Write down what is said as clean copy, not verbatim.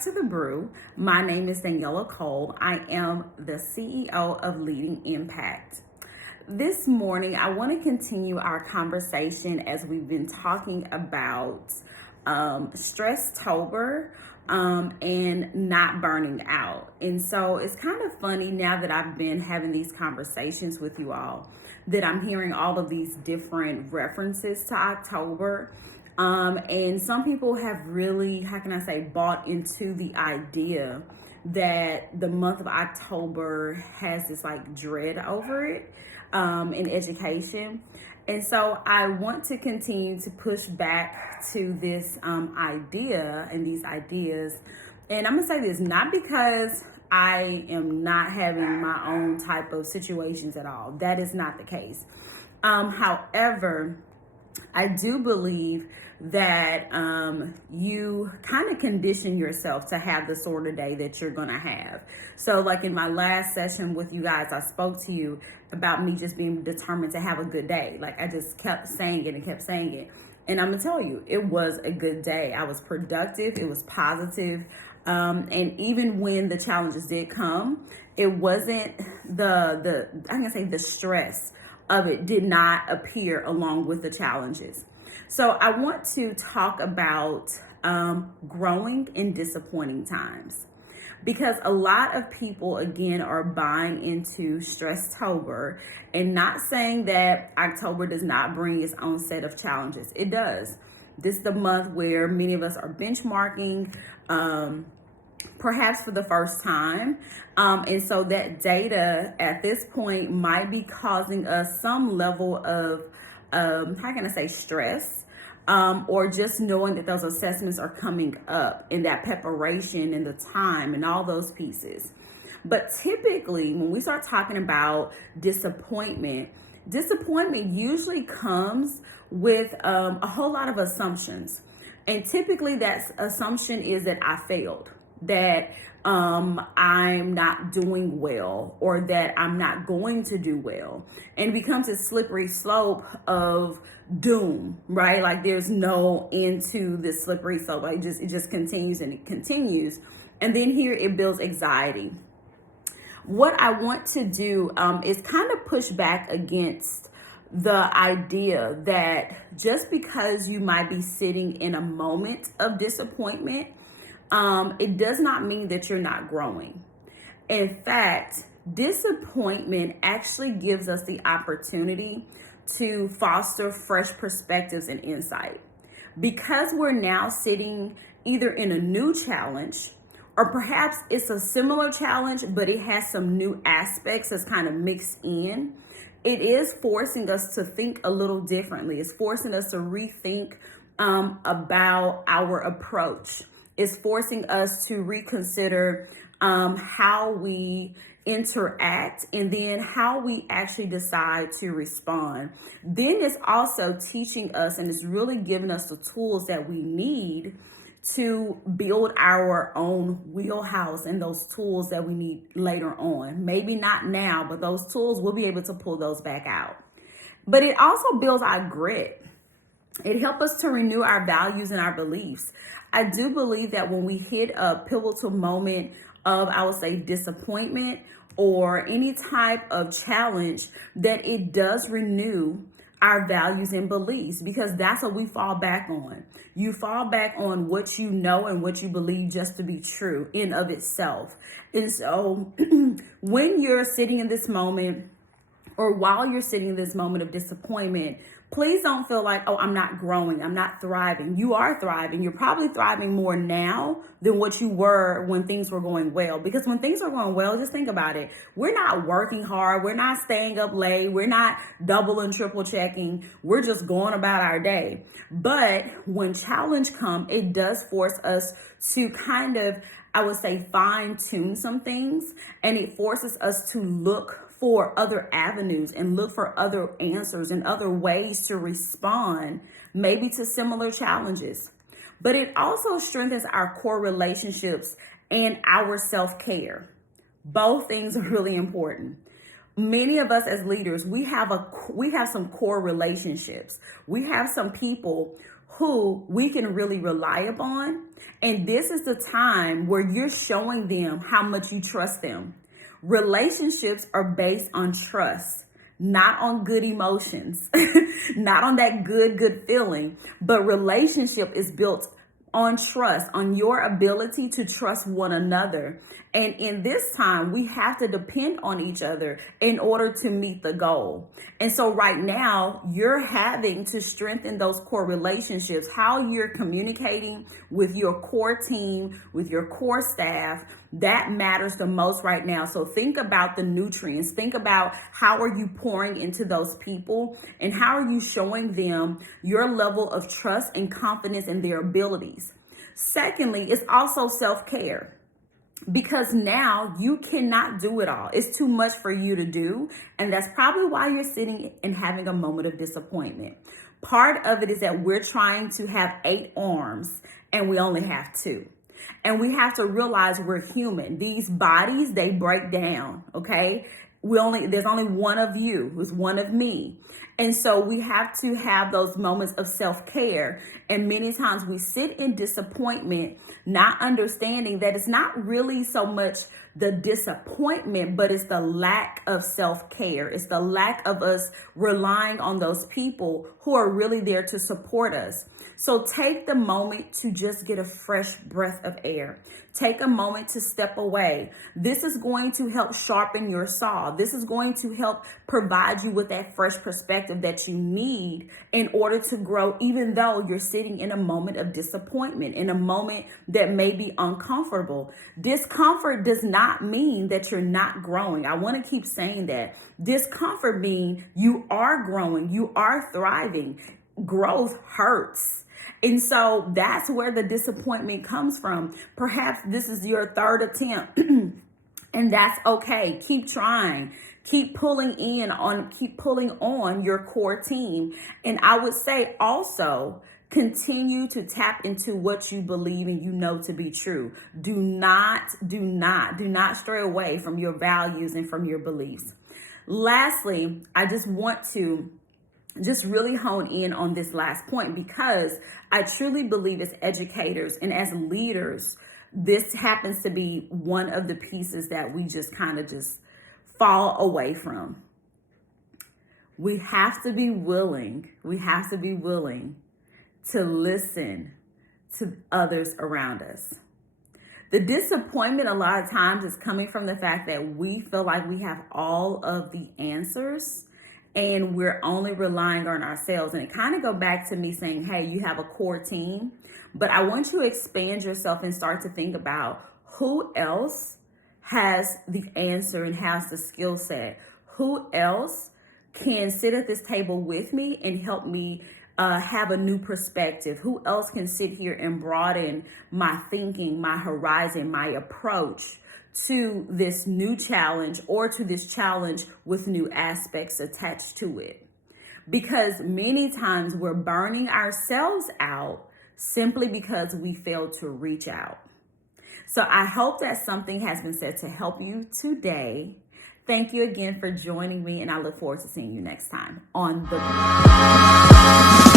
back to The Brew. My name is Daniela Cole. I am the CEO of Leading Impact. This morning, I want to continue our conversation as we've been talking about Stress-tober and not burning out. And so it's kind of funny now that I've been having these conversations with you all that I'm hearing all of these different references to October. And some people have really, bought into the idea that the month of October has this like dread over it in education. And so I want to continue to push back to this idea and these ideas. And I'm gonna say this, not because I am not having my own type of situations at all. That is not the case. However, I do believe that you kind of condition yourself to have the sort of day that you're gonna have. So like in my last session with you guys, I spoke to you about me just being determined to have a good day. Like I just kept saying it and kept saying it. And I'm gonna tell you, it was a good day. I was productive, it was positive. And even when the challenges did come, it wasn't the stress of it did not appear along with the challenges. So I want to talk about growing in disappointing times, because a lot of people, again, are buying into Stress-tober, and not saying that October does not bring its own set of challenges. It does. This is the month where many of us are benchmarking, perhaps for the first time. And so that data at this point might be causing us some level of, stress, or just knowing that those assessments are coming up and that preparation and the time and all those pieces. But typically, when we start talking about disappointment usually comes with a whole lot of assumptions. And typically that assumption is that I failed, that I'm not doing well, or that I'm not going to do well. And it becomes a slippery slope of doom, right? Like there's no end to this slippery slope. It just continues and it continues. And then here it builds anxiety. What I want to do is kind of push back against the idea that just because you might be sitting in a moment of disappointment, it does not mean that you're not growing. In fact, disappointment actually gives us the opportunity to foster fresh perspectives and insight. Because we're now sitting either in a new challenge, or perhaps it's a similar challenge, but it has some new aspects that's kind of mixed in. It is forcing us to think a little differently. It's forcing us to rethink about our approach. It's forcing us to reconsider how we interact and then how we actually decide to respond. Then it's also teaching us, and it's really giving us the tools that we need to build our own wheelhouse and those tools that we need later on. Maybe not now, but those tools, we'll be able to pull those back out. But it also builds our grit. It helps us to renew our values and our beliefs. I do believe that when we hit a pivotal moment of, I would say, disappointment or any type of challenge, that it does renew our values and beliefs, because that's what we fall back on. You fall back on what you know and what you believe just to be true in of itself. And so when you're sitting in this moment, or while you're sitting in this moment of disappointment, please don't feel like, oh, I'm not growing, I'm not thriving. You are thriving. You're probably thriving more now than what you were when things were going well. Because when things are going well, just think about it. We're not working hard. We're not staying up late. We're not double and triple checking. We're just going about our day. But when challenge comes, it does force us to kind of, I would say, fine tune some things. And it forces us to look for other avenues and look for other answers and other ways to respond, maybe to similar challenges. But it also strengthens our core relationships and our self-care. Both things are really important. Many of us as leaders, we have some core relationships. We have some people who we can really rely upon. And this is the time where you're showing them how much you trust them. Relationships are based on trust, not on good emotions, not on that good feeling, but relationship is built on trust, on your ability to trust one another. And in this time, we have to depend on each other in order to meet the goal. And so right now, you're having to strengthen those core relationships, how you're communicating with your core team, with your core staff. That matters the most right now. So think about the nutrients. Think about how are you pouring into those people and how are you showing them your level of trust and confidence in their abilities. Secondly, it's also self-care. Because now you cannot do it all. It's too much for you to do. And that's probably why you're sitting and having a moment of disappointment. Part of it is that we're trying to have 8 arms and we only have 2. And we have to realize we're human. These bodies, they break down, okay? There's only one of you, who's one of me. And so we have to have those moments of self-care. And many times we sit in disappointment, not understanding that it's not really so much the disappointment, but it's the lack of self-care. It's the lack of us relying on those people who are really there to support us. So take the moment to just get a fresh breath of air. Take a moment to step away. This is going to help sharpen your saw. This is going to help provide you with that fresh perspective that you need in order to grow, even though you're sitting in a moment of disappointment, in a moment that may be uncomfortable. Discomfort does not mean that you're not growing. I want to keep saying that. Discomfort means you are growing, you are thriving. Growth hurts. And so that's where the disappointment comes from. Perhaps this is your 3rd attempt and that's okay. Keep trying. Keep pulling on your core team. And I would say also continue to tap into what you believe and you know to be true. Do not stray away from your values and from your beliefs. Lastly, I just want to really hone in on this last point because I truly believe as educators and as leaders, this happens to be one of the pieces that we just kind of just fall away from. We have to be willing to listen to others around us. The disappointment a lot of times is coming from the fact that we feel like we have all of the answers and we're only relying on ourselves. And it kind of go back to me saying, hey, you have a core team, but I want you to expand yourself and start to think about who else has the answer and has the skill set. Who else can sit at this table with me and help me have a new perspective? Who else can sit here and broaden my thinking, my horizon, my approach to this new challenge or to this challenge with new aspects attached to it? Because many times we're burning ourselves out simply because we failed to reach out. So I hope that something has been said to help you today. Thank you again for joining me, and I look forward to seeing you next time on The